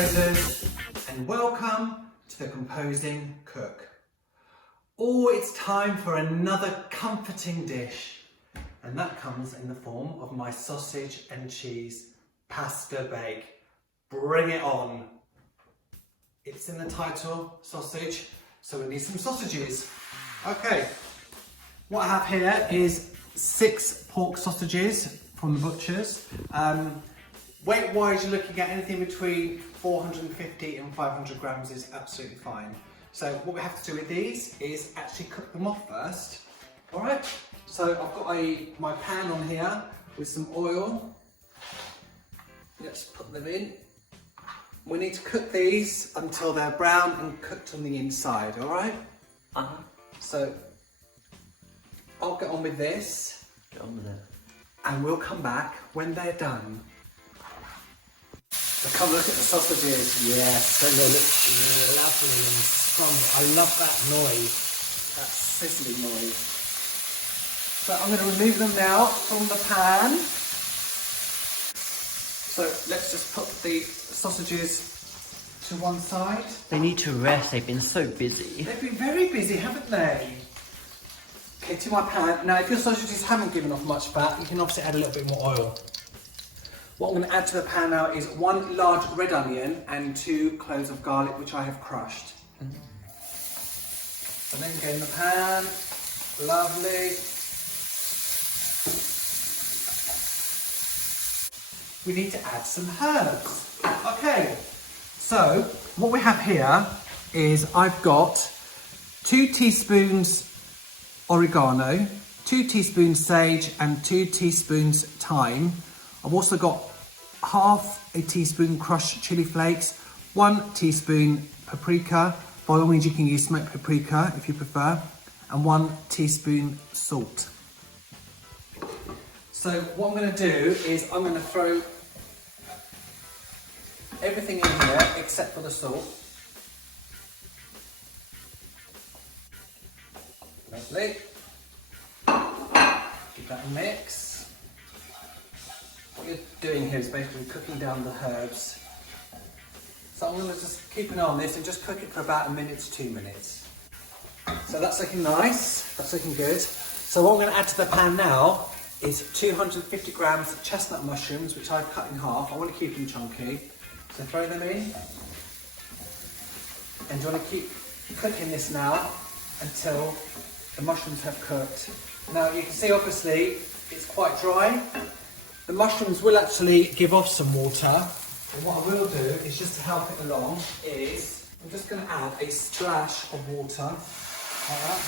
composers, and welcome to the Composing Cook. Oh, it's time for another comforting dish, and that comes in the form of my sausage and cheese pasta bake. Bring it on. It's in the title, sausage, so we need some sausages. Okay, what I have here is 6 pork sausages from the butcher's. Weight-wise, you're looking at anything between 450 and 500 grams is absolutely fine. So what we have to do with these is actually cook them off first. All right, so I've got my pan on here with some oil. Let's put them in. We need to cook these until they're brown and cooked on the inside, all right? So I'll get on with this. Get on with it. And we'll come back when they're done. So come look at the sausages. Yes, they look lovely and scrumpy. I love that noise, that sizzling noise. So I'm going to remove them now from the pan. So let's just put the sausages to one side. They need to rest, they've been so busy. They've been very busy, haven't they? Okay, to my pan. Now, if your sausages haven't given off much fat, you can obviously add a little bit more oil. What I'm going to add to the pan now is 1 large red onion and 2 cloves of garlic, which I have crushed. And then get in the pan. Lovely. We need to add some herbs. Okay, so what we have here is I've got 2 teaspoons oregano, 2 teaspoons sage and 2 teaspoons thyme. I've also got half a teaspoon crushed chili flakes, 1 teaspoon paprika, by all means you can use smoked paprika if you prefer, and 1 teaspoon salt. So what I'm going to do is I'm going to throw everything in here except for the salt. Lovely. Give that a mix. What you're doing here is basically cooking down the herbs. So I'm going to just keep an eye on this and just cook it for about 1 minute to 2 minutes. So that's looking nice, that's looking good. So what I'm going to add to the pan now is 250 grams of chestnut mushrooms, which I've cut in half. I want to keep them chunky. So throw them in. And you want to keep cooking this now until the mushrooms have cooked. Now you can see obviously it's quite dry. The mushrooms will actually give off some water, and what I will do is just to help it along is I'm just going to add a splash of water like that.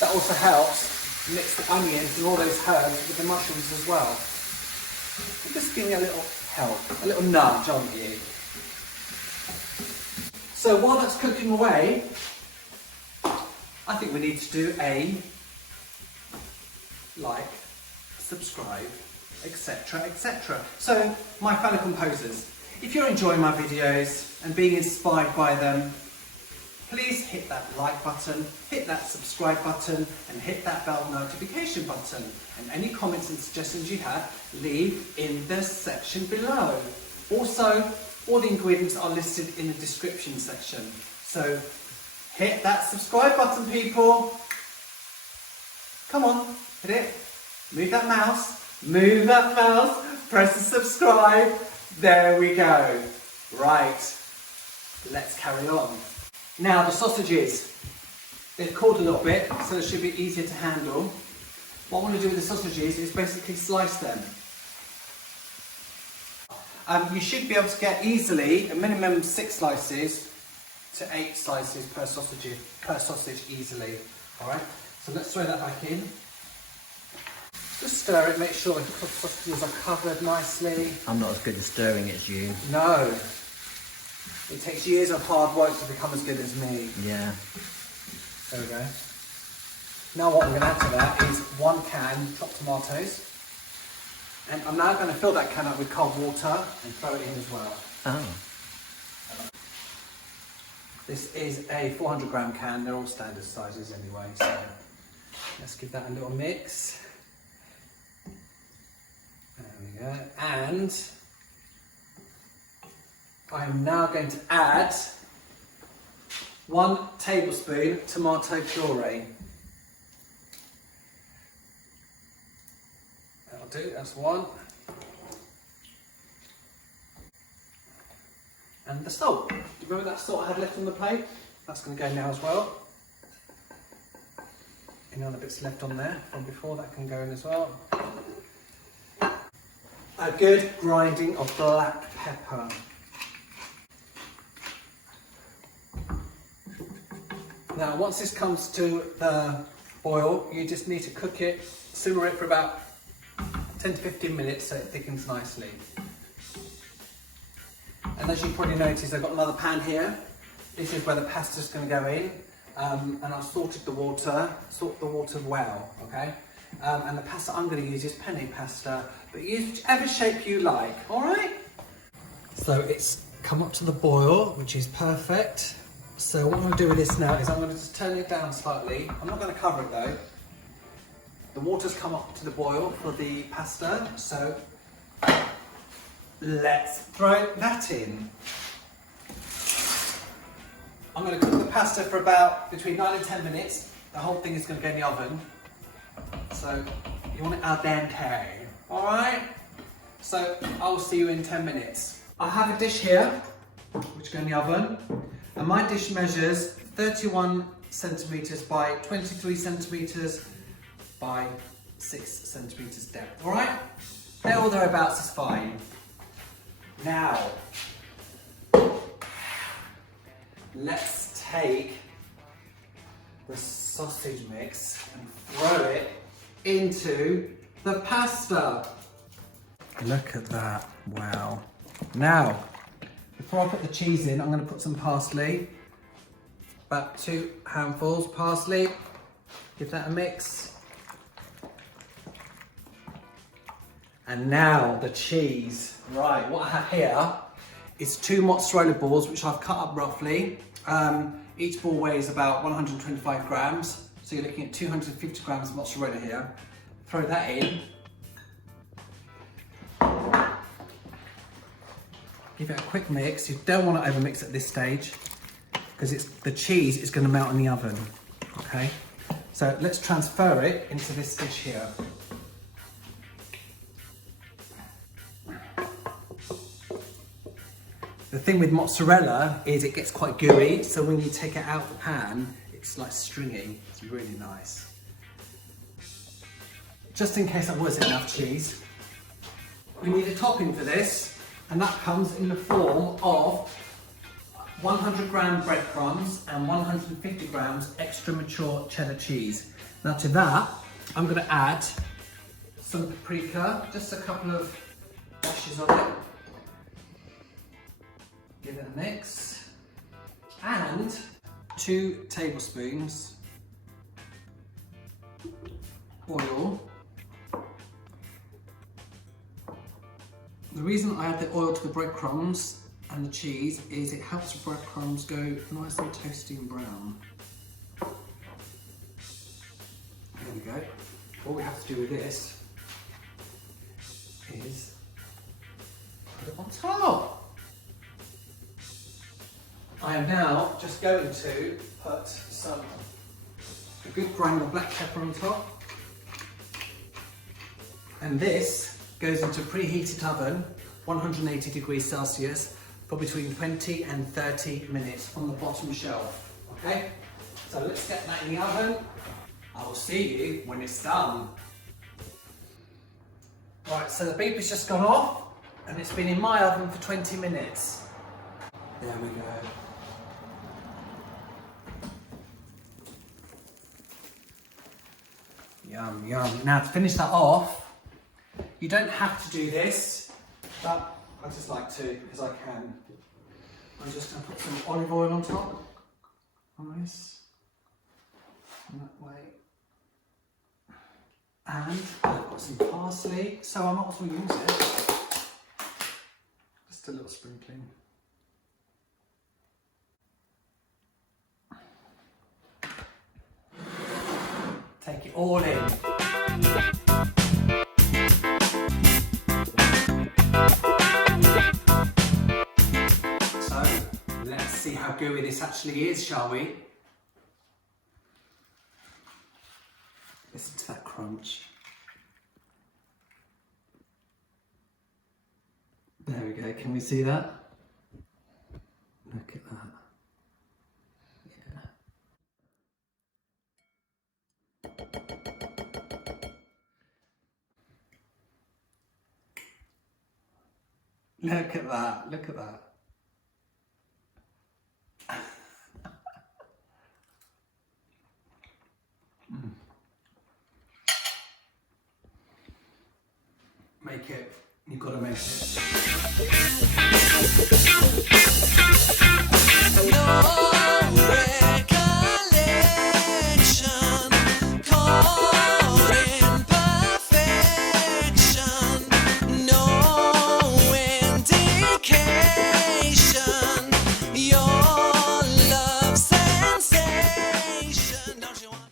That also helps mix the onions and all those herbs with the mushrooms as well. I'm just giving you a little help, a little nudge, aren't you? So while that's cooking away, I think we need to do a like, subscribe, etc, etc. So my fellow composers, if you're enjoying my videos and being inspired by them, please hit that like button, hit that subscribe button and hit that bell notification button. And any comments and suggestions you have, leave in the section below. Also, all the ingredients are listed in the description section. So hit that subscribe button, people. Come on, hit it. Move that mouse. Move that mouse. Press the subscribe. There we go. Right, let's carry on. Now the sausages. They've cooled a little bit, so it should be easier to handle. What I want to do with the sausages is basically slice them. You should be able to get easily a minimum 6 slices to 8 slices per sausage easily. All right, so let's throw that back in. Just stir it, make sure the sausages are covered nicely. I'm not as good at stirring as you. No, it takes years of hard work to become as good as me. Yeah. There we go. Now what we're going to add to that is 1 can chopped tomatoes. And I'm now going to fill that can up with cold water and throw it in as well. Oh. This is a 400 gram can, they're all standard sizes anyway. So Let's give that a little mix. There we go. And I am now going to add 1 tablespoon tomato puree. That'll do, that's 1. And the salt. Do you remember that salt I had left on the plate? That's going to go now as well. Any other bits left on there from before, that can go in as well. A good grinding of black pepper. Now once this comes to the boil, you just need to cook it, simmer it for about 10 to 15 minutes so it thickens nicely. And as you probably noticed, I've got another pan here. This is where the pasta's going to go in. And I've salted the water, salt the water well, okay? And the pasta I'm going to use is penne pasta, but use whichever shape you like, all right? So it's come up to the boil, which is perfect. So what I'm going to do with this now is I'm going to just turn it down slightly. I'm not going to cover it though. The water's come up to the boil for the pasta, so let's throw that in. I'm going to cook the pasta for about between 9 and 10 minutes. The whole thing is going to go in the oven. So you want it al dente, all right? So I'll see you in 10 minutes. I have a dish here, which go in the oven. And my dish measures 31 centimetres by 23 centimetres by 6 centimetres depth, all right? There or thereabouts is fine. Now, let's take the sausage mix and throw it into the pasta. Look at that, wow. Now, before I put the cheese in, I'm going to put some parsley. About 2 handfuls parsley. Give that a mix. And now the cheese. Right, what I have here is 2 mozzarella balls, which I've cut up roughly. Each ball weighs about 125 grams. So you're looking at 250 grams of mozzarella here. Throw that in. Give it a quick mix. You don't want to overmix at this stage because the cheese is going to melt in the oven. Okay, so let's transfer it into this dish here. The thing with mozzarella is it gets quite gooey, so when you take it out of the pan, it's like stringy. It's really nice. Just in case that wasn't enough cheese, we need a topping for this. And that comes in the form of 100 gram breadcrumbs and 150 grams extra mature cheddar cheese. Now to that, I'm going to add some paprika, just a couple of dashes of it. Give it a mix. And 2 tablespoons oil. The reason I add the oil to the breadcrumbs and the cheese is it helps the breadcrumbs go nice and toasty and brown. There we go. What we have to do with this is put it on top. I am now just going to put a good grind of black pepper on top. And this goes into a preheated oven, 180 degrees Celsius, for between 20 and 30 minutes on the bottom shelf, okay? So let's get that in the oven. I will see you when it's done. Right, so the beep has just gone off and it's been in my oven for 20 minutes. There we go. Yum, yum. Now to finish that off, you don't have to do this, but I just like to because I can. I'm just going to put some olive oil on top. Nice. And that way. And I've got some parsley, so I might as well use it. Just a little sprinkling. Take it all in. So, let's see how gooey this actually is, shall we? Listen to that crunch. There we go, can we see that? Look at that. Yeah. Look at that, look at that. Make it, you've got to make it.